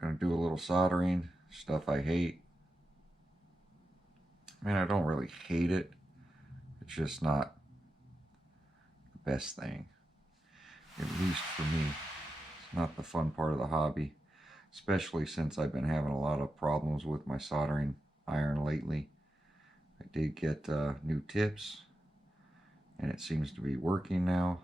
Gonna do a little soldering, stuff I hate. I mean, I don't really hate it. It's just not the best thing. At least for me. It's not the fun part of the hobby. Especially since I've been having a lot of problems with my soldering iron lately. I did get new tips, and it seems to be working now.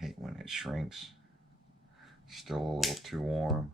Hate when it shrinks. Still a little too warm.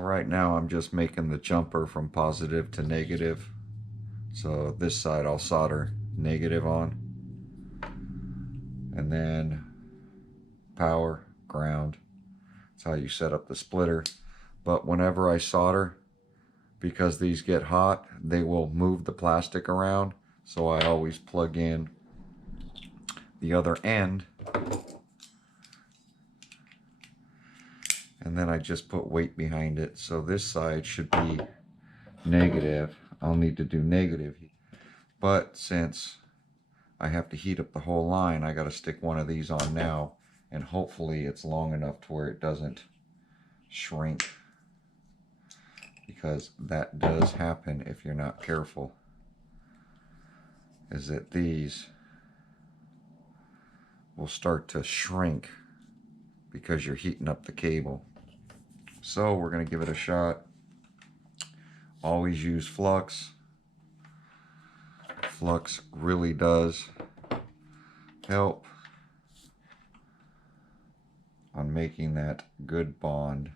Right now I'm just making the jumper from positive to negative. So this side I'll solder negative on. And then power, ground. That's how you set up the splitter. But whenever I solder, because these get hot, they will move the plastic around. So I always plug in the other end. And then I just put weight behind it. So this side should be negative. I'll need to do negative. But since I have to heat up the whole line, I got to stick one of these on now. And hopefully it's long enough to where it doesn't shrink. Because that does happen if you're not careful. Is that these will start to shrink because you're heating up the cable. So we're going to give it a shot. Always use flux. Flux really does help on making that good bond.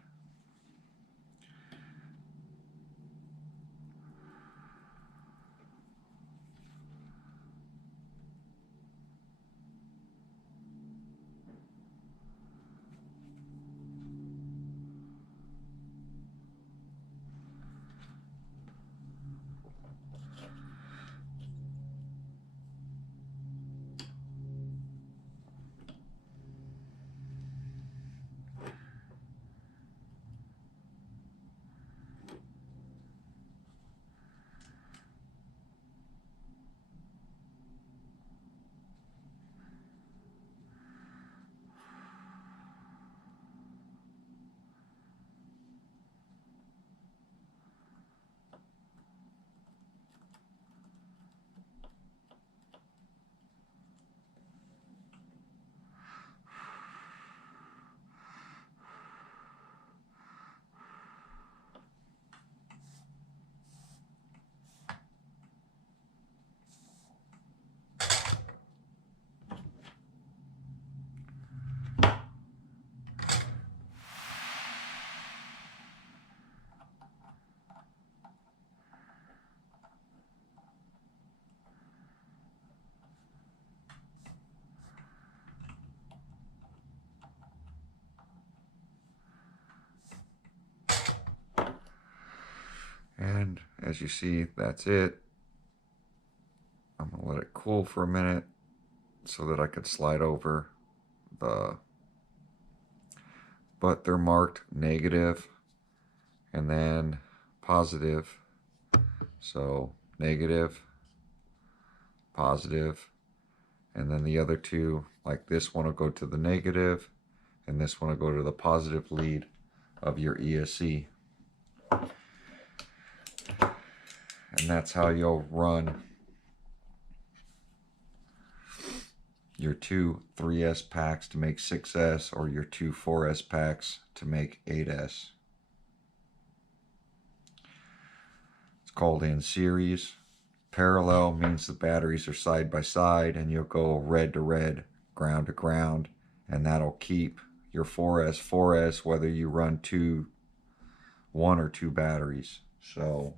as you see, that's it. I'm going to let it cool for a minute so that I could slide over but they're marked negative and then positive. So negative, positive, and then the other two, like this one will go to the negative and this one will go to the positive lead of your ESC. And that's how you'll run your two 3S packs to make 6S, or your two 4S packs to make 8S. It's called in series. Parallel means the batteries are side by side, and you'll go red to red, ground to ground, and that'll keep your 4S whether you run one or two batteries. So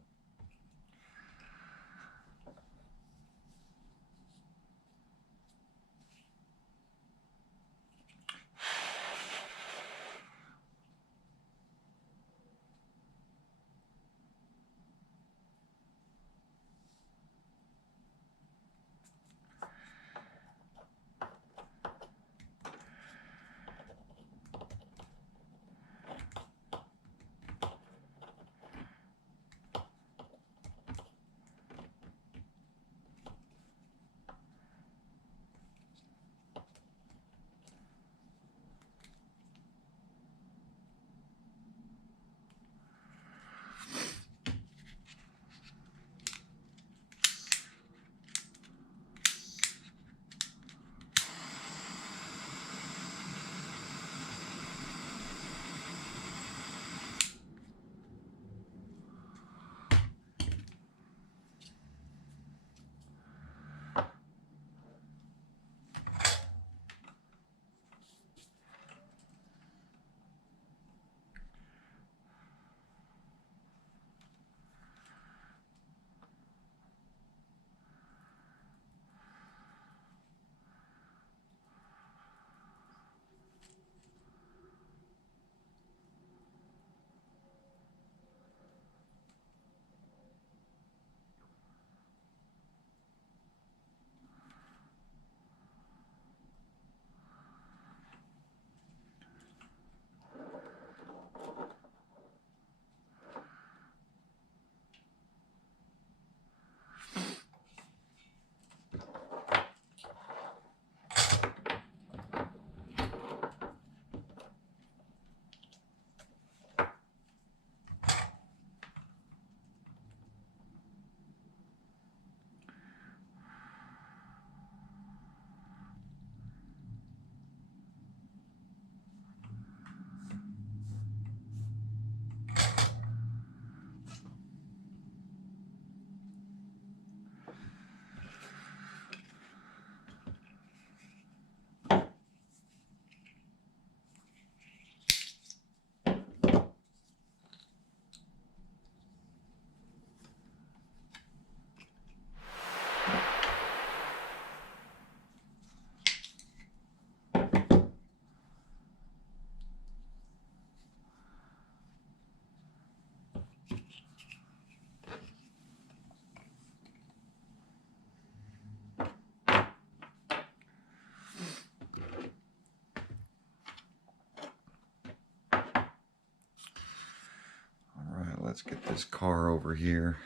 let's get this car over here.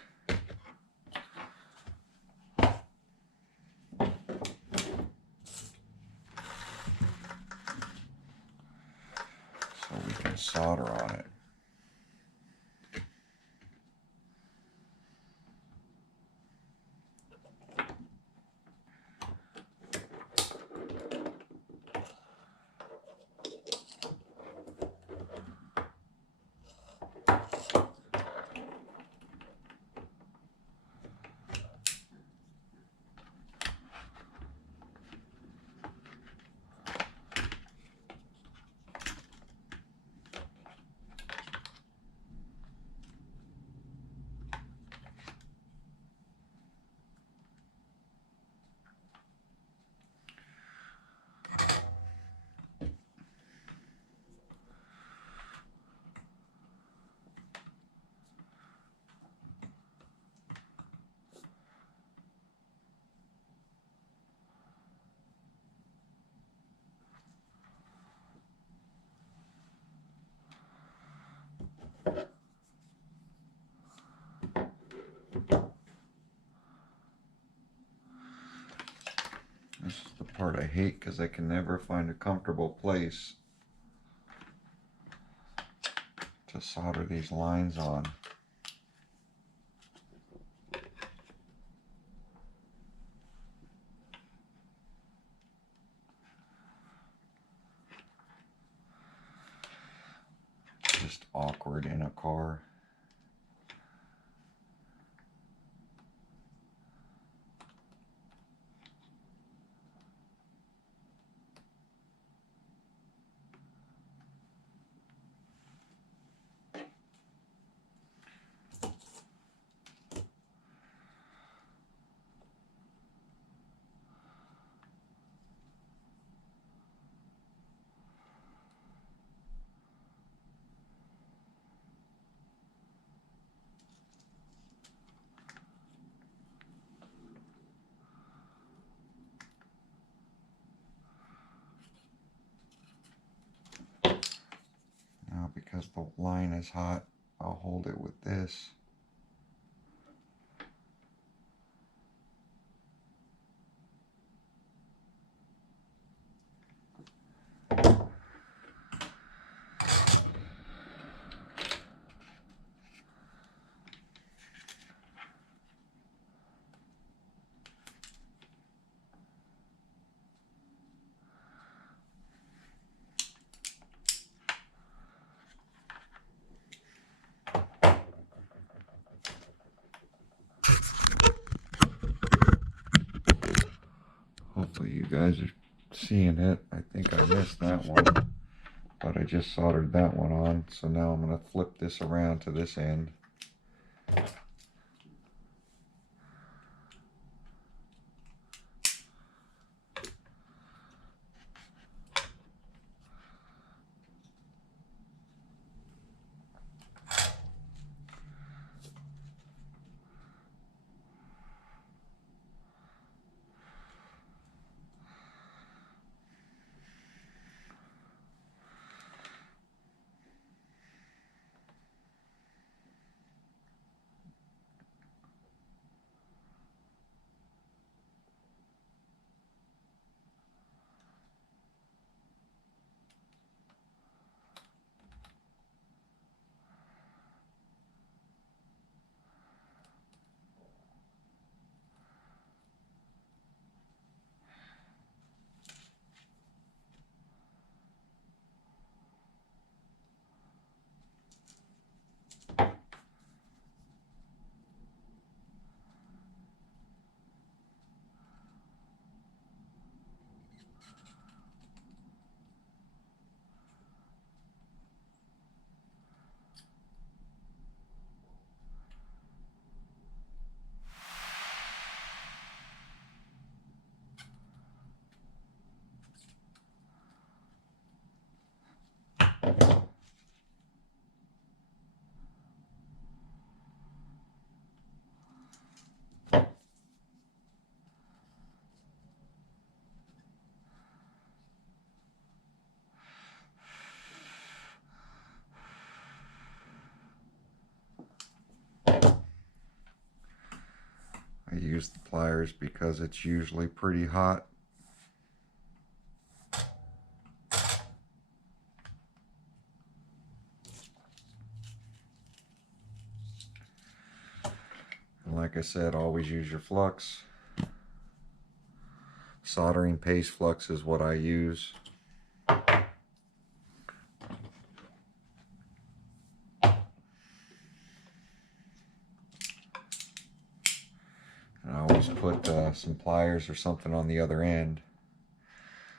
So we can solder on it. part I hate because I can never find a comfortable place to solder these lines on. Just awkward in a car. Now, because the line is hot, I'll hold it with this. Hopefully you guys are seeing it. I think I missed that one, but I just soldered that one on. So now I'm going to flip this around to this end. I use the pliers because it's usually pretty hot. And like I said, always use your flux. Soldering paste flux is what I use. And I always put some pliers or something on the other end.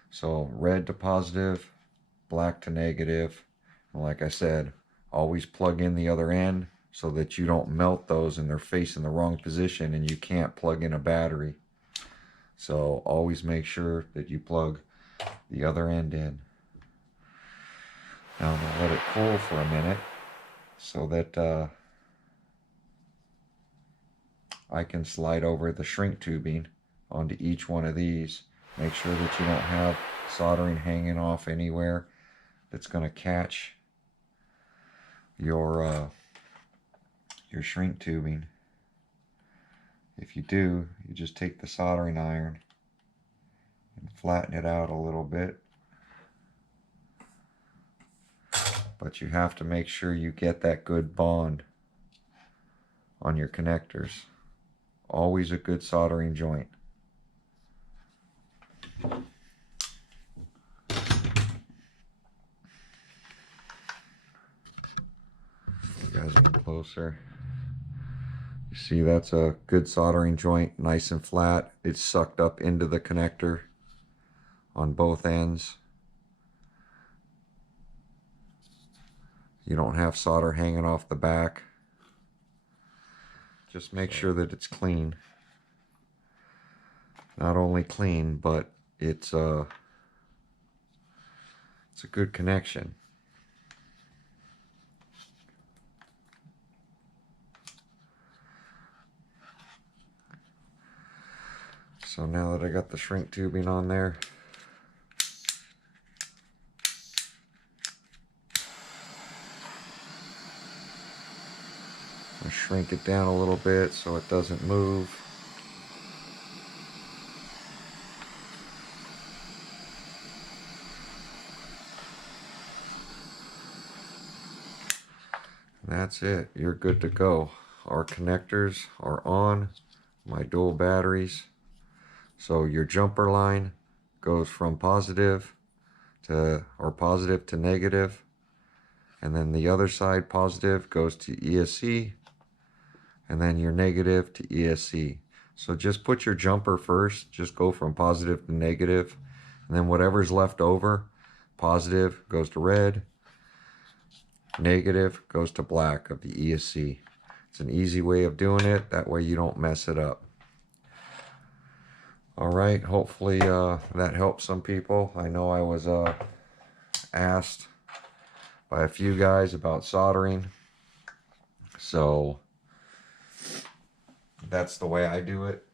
So red to positive, black to negative. And like I said, always plug in the other end so that you don't melt those and they're facing the wrong position and you can't plug in a battery. So always make sure that you plug the other end in. Now I'm going to let it cool for a minute so that I can slide over the shrink tubing onto each one of these. Make sure that you don't have soldering hanging off anywhere that's going to catch your shrink tubing. If you do, you just take the soldering iron and flatten it out a little bit. But you have to make sure you get that good bond on your connectors. Always a good soldering joint. You guys a little closer. You see, that's a good soldering joint, nice and flat. It's sucked up into the connector on both ends. You don't have solder hanging off the back. Just make sure that it's clean. Not only clean, but it's a good connection. So now that I got the shrink tubing on there, I shrink it down a little bit so it doesn't move. That's it. You're good to go. Our connectors are on, my dual batteries. So your jumper line goes from positive to negative, and then the other side positive goes to ESC, and then your negative to ESC. So just put your jumper first, just go from positive to negative, and then whatever's left over, positive goes to red, negative goes to black of the ESC. It's an easy way of doing it, that way you don't mess it up. Alright, hopefully that helps some people. I know I was asked by a few guys about soldering, so that's the way I do it.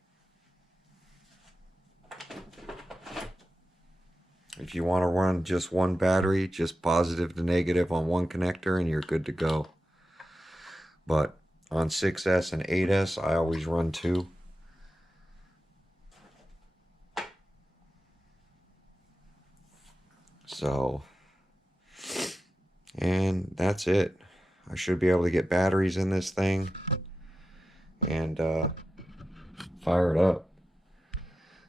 If you want to run just one battery, just positive to negative on one connector and you're good to go. But on 6S and 8S, I always run two. So, and that's it. I should be able to get batteries in this thing and fire it up.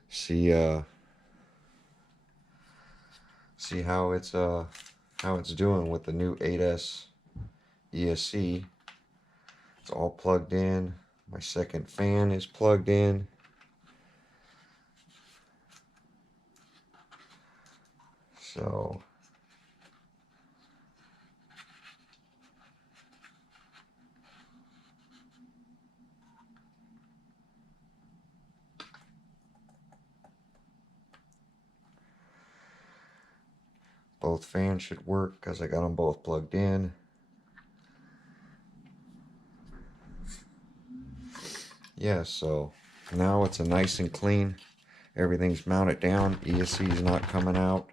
See how it's doing with the new 8S ESC. It's all plugged in. My second fan is plugged in. So both fans should work because I got them both plugged in. Yeah, so now it's a nice and clean. Everything's mounted down. ESC is not coming out.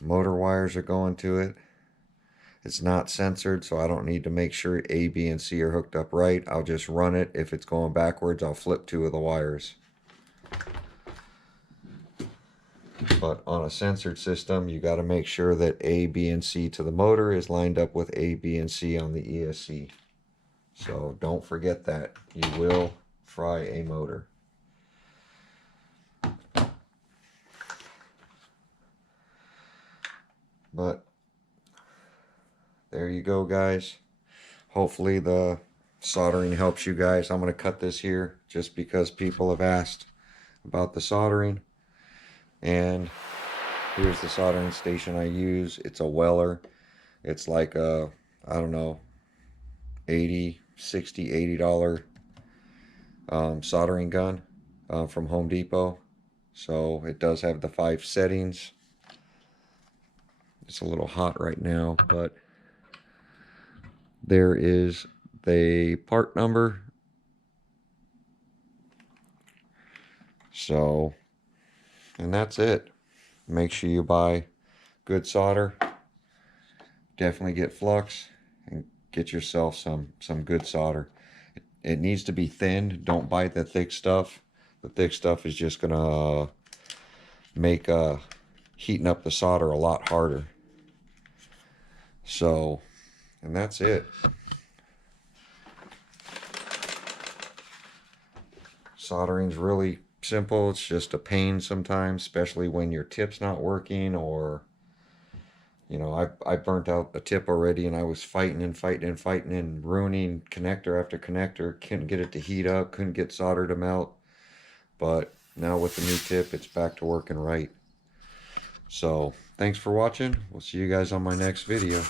Motor wires are going to it. It's not censored, so I don't need to make sure A, B, and C are hooked up right. I'll just run it. If it's going backwards, I'll flip two of the wires. But on a censored system, you got to make sure that A, B, and C to the motor is lined up with A, B, and C on the ESC. So don't forget that. You will fry a motor. But there you go, guys. Hopefully the soldering helps you guys. I'm going to cut this here just because people have asked about the soldering. And here's the soldering station I use. It's a Weller. It's like a, I don't know, $80, $60, $80 soldering gun from Home Depot. So it does have the 5 settings. It's a little hot right now, but there is the part number. So, and that's it. Make sure you buy good solder. Definitely get flux and get yourself some good solder. It needs to be thin. Don't buy the thick stuff. The thick stuff is just gonna make heating up the solder a lot harder. So, and that's it. Soldering's really simple. It's just a pain sometimes, especially when your tip's not working, or you know, I burnt out a tip already, and I was fighting and ruining connector after connector. Couldn't get it to heat up, couldn't get solder to melt. But now with the new tip, it's back to working right. So thanks for watching. We'll see you guys on my next video.